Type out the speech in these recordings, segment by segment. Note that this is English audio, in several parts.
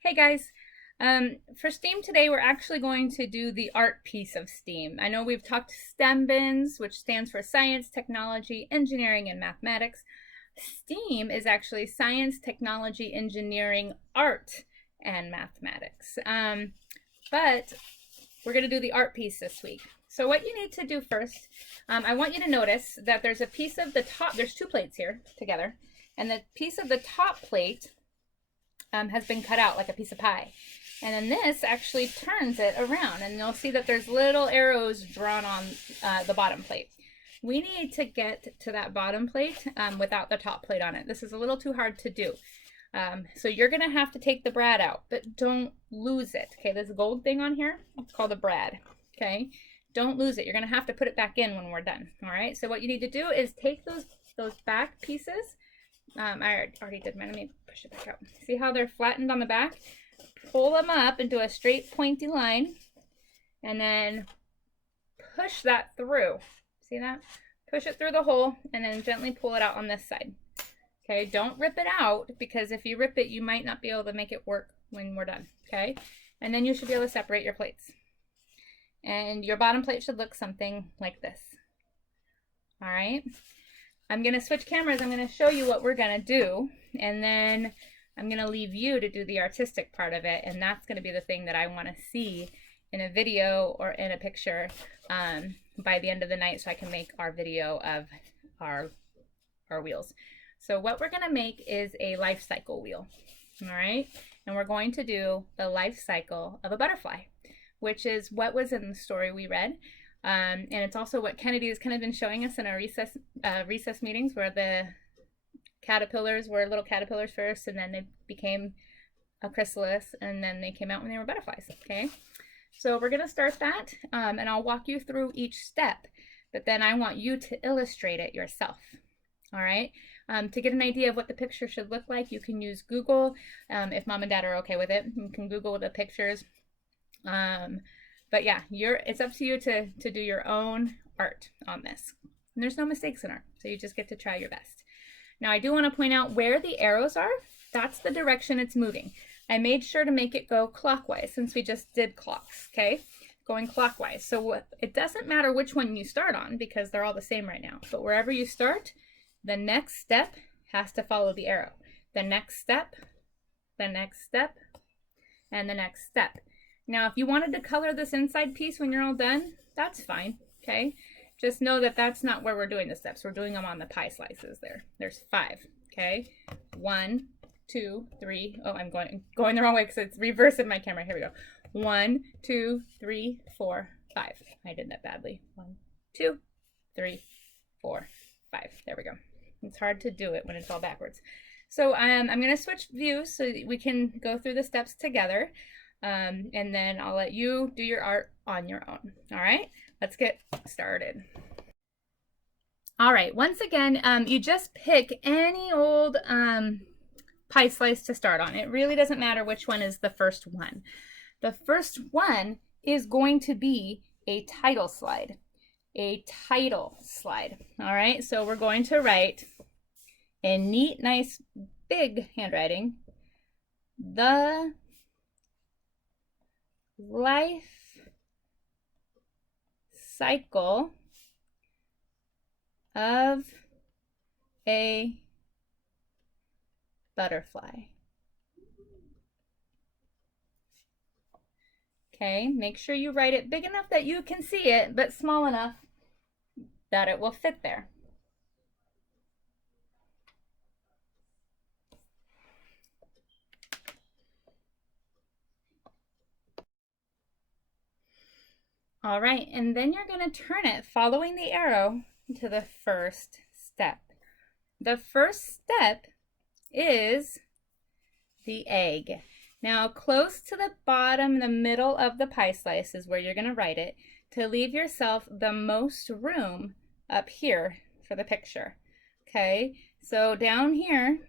Hey guys, for STEAM today, we're actually going to do the art piece of STEAM. I know we've talked STEM bins, which stands for science, technology, engineering, and mathematics. STEAM is actually science, technology, engineering, art, and mathematics. But we're going to do the art piece this week. So what you need to do first, I want you to notice that there's a piece of the top, there's two plates here together, and the piece of the top plate has been cut out like a piece of pie. And then this actually turns it around, and you'll see that there's little arrows drawn on the bottom plate. We need to get to that bottom plate without the top plate on it. This is a little too hard to do. So you're gonna have to take the brad out, but don't lose it. Okay, this gold thing on here, it's called a brad. Okay, don't lose it. You're gonna have to put it back in when we're done. All right, so what you need to do is take those back pieces. I already did mine. Let me push it back out. See how they're flattened on the back? Pull them up into a straight pointy line and then push that through. See that? Push it through the hole and then gently pull it out on this side. Okay, don't rip it out, because if you rip it, you might not be able to make it work when we're done. Okay, and then you should be able to separate your plates. And your bottom plate should look something like this. All right. I'm going to switch cameras. I'm going to show you what we're going to do, and then I'm going to leave you to do the artistic part of it, and that's going to be the thing that I want to see in a video or in a picture by the end of the night, so I can make our video of our wheels. So what we're going to make is a life cycle wheel, all right? And we're going to do the life cycle of a butterfly, which is what was in the story we read. And it's also what Kennedy has kind of been showing us in our recess meetings, where the caterpillars were little caterpillars first, and then they became a chrysalis, and then they came out when they were butterflies. Okay, so we're going to start that, and I'll walk you through each step, but then I want you to illustrate it yourself. All right, to get an idea of what the picture should look like, you can use Google. If mom and dad are okay with it, you can Google the pictures. But yeah, it's up to you to do your own art on this. And there's no mistakes in art, so you just get to try your best. Now, I do want to point out where the arrows are. That's the direction it's moving. I made sure to make it go clockwise, since we just did clocks, okay? Going clockwise. So it doesn't matter which one you start on, because they're all the same right now. But wherever you start, the next step has to follow the arrow. The next step, the next step, and the next step. Now, if you wanted to color this inside piece when you're all done, that's fine, okay? Just know that that's not where we're doing the steps. We're doing them on the pie slices there. There's 5, okay? 1, 2, 3. Oh, I'm going the wrong way because it's reversing my camera. Here we go. 1, 2, 3, 4, 5. I did that badly. 1, 2, 3, 4, 5. There we go. It's hard to do it when it's all backwards. So I'm going to switch views so that we can go through the steps together. And then I'll let you do your art on your own. All right, let's get started. All right, once again, you just pick any old pie slice to start on. It really doesn't matter which one is the first one. The first one is going to be a title slide. A title slide. All right, so we're going to write in neat, nice, big handwriting, the life cycle of a butterfly. Okay, make sure you write it big enough that you can see it, but small enough that it will fit there. All right, and then you're going to turn it following the arrow to the first step. The first step is the egg. Now, close to the bottom, the middle of the pie slice is where you're going to write it, to leave yourself the most room up here for the picture. Okay, so down here,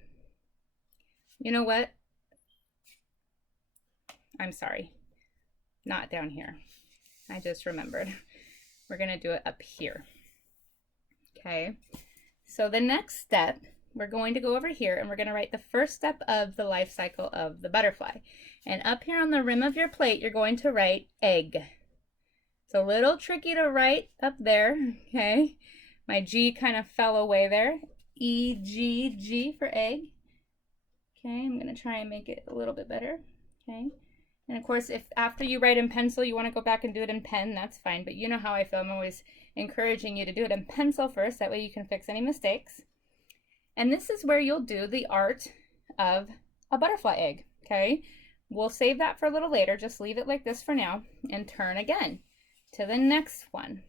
you know what? I'm sorry, not down here. I just remembered. We're going to do it up here. Okay, so the next step we're going to go over here and we're going to write the first step of the life cycle of the butterfly. And up here on the rim of your plate, you're going to write egg. It's a little tricky to write up there, okay? My G kind of fell away there. E-G-G for egg. Okay, I'm going to try and make it a little bit better, okay? And of course, if after you write in pencil, you want to go back and do it in pen, that's fine. But you know how I feel. I'm always encouraging you to do it in pencil first. That way you can fix any mistakes. And this is where you'll do the art of a butterfly egg, okay? We'll save that for a little later. Just leave it like this for now and turn again to the next one.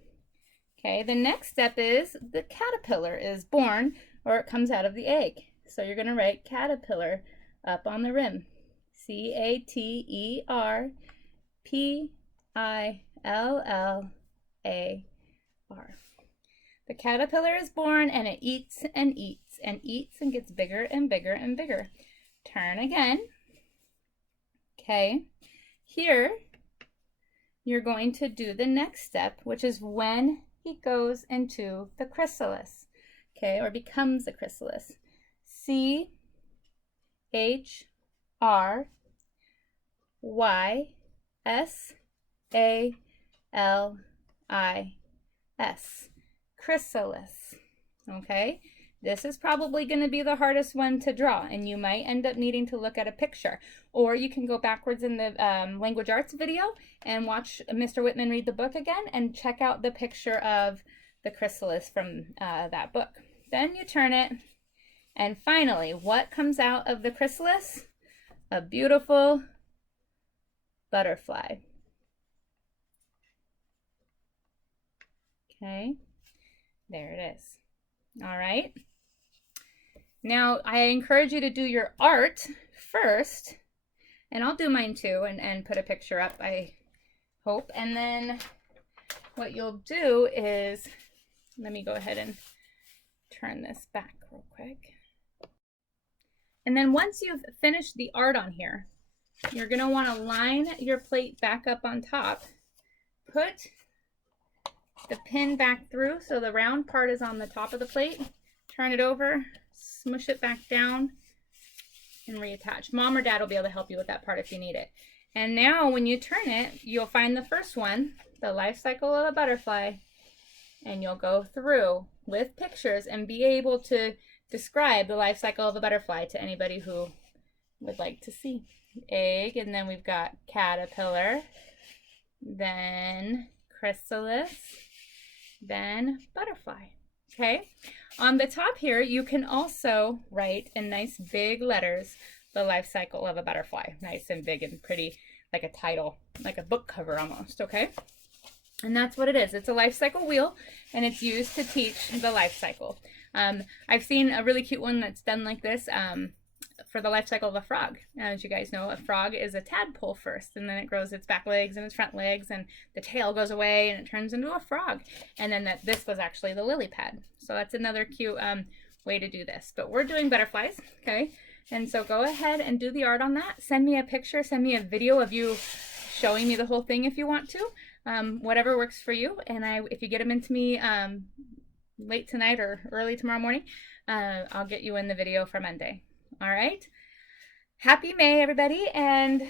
Okay, the next step is the caterpillar is born, or it comes out of the egg. So you're going to write caterpillar up on the rim. C-A-T-E-R-P-I-L-L-A-R. The caterpillar is born and it eats and eats and eats and gets bigger and bigger and bigger. Turn again. Okay, here you're going to do the next step, which is when he goes into the chrysalis, okay, or becomes a chrysalis. C-H-R-Y-S-A-L-I-S, chrysalis, okay? This is probably going to be the hardest one to draw, and you might end up needing to look at a picture. Or you can go backwards in the language arts video and watch Mr. Whitman read the book again and check out the picture of the chrysalis from that book. Then you turn it, and finally, what comes out of the chrysalis? A beautiful butterfly. Okay, there it is. All right. Now, I encourage you to do your art first, and I'll do mine too and put a picture up, I hope. And then what you'll do is, let me go ahead and turn this back real quick. And then once you've finished the art on here, you're going to want to line your plate back up on top. Put the pin back through so the round part is on the top of the plate. Turn it over, smush it back down, and reattach. Mom or Dad will be able to help you with that part if you need it. And now when you turn it, you'll find the first one, the life cycle of a butterfly, and you'll go through with pictures and be able to describe the life cycle of a butterfly to anybody who would like to see. Egg, and then we've got caterpillar, then chrysalis, then butterfly. Okay, on the top here you can also write in nice big letters the life cycle of a butterfly, nice and big and pretty, like a title, like a book cover almost. Okay, and that's what it is. It's a life cycle wheel, and it's used to teach the life cycle. I've seen a really cute one that's done like this for the life cycle of a frog. As you guys know, a frog is a tadpole first, and then it grows its back legs and its front legs, and the tail goes away and it turns into a frog. And then this was actually the lily pad. So that's another cute way to do this. But we're doing butterflies, okay? And so go ahead and do the art on that. Send me a picture, send me a video of you showing me the whole thing if you want to. Whatever works for you. And if you get them into me late tonight or early tomorrow morning, I'll get you in the video for Monday. All right. Happy May, everybody, and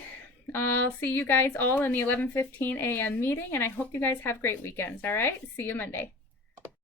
I'll see you guys all in the 11:15 a.m. meeting, and I hope you guys have great weekends. All right. See you Monday.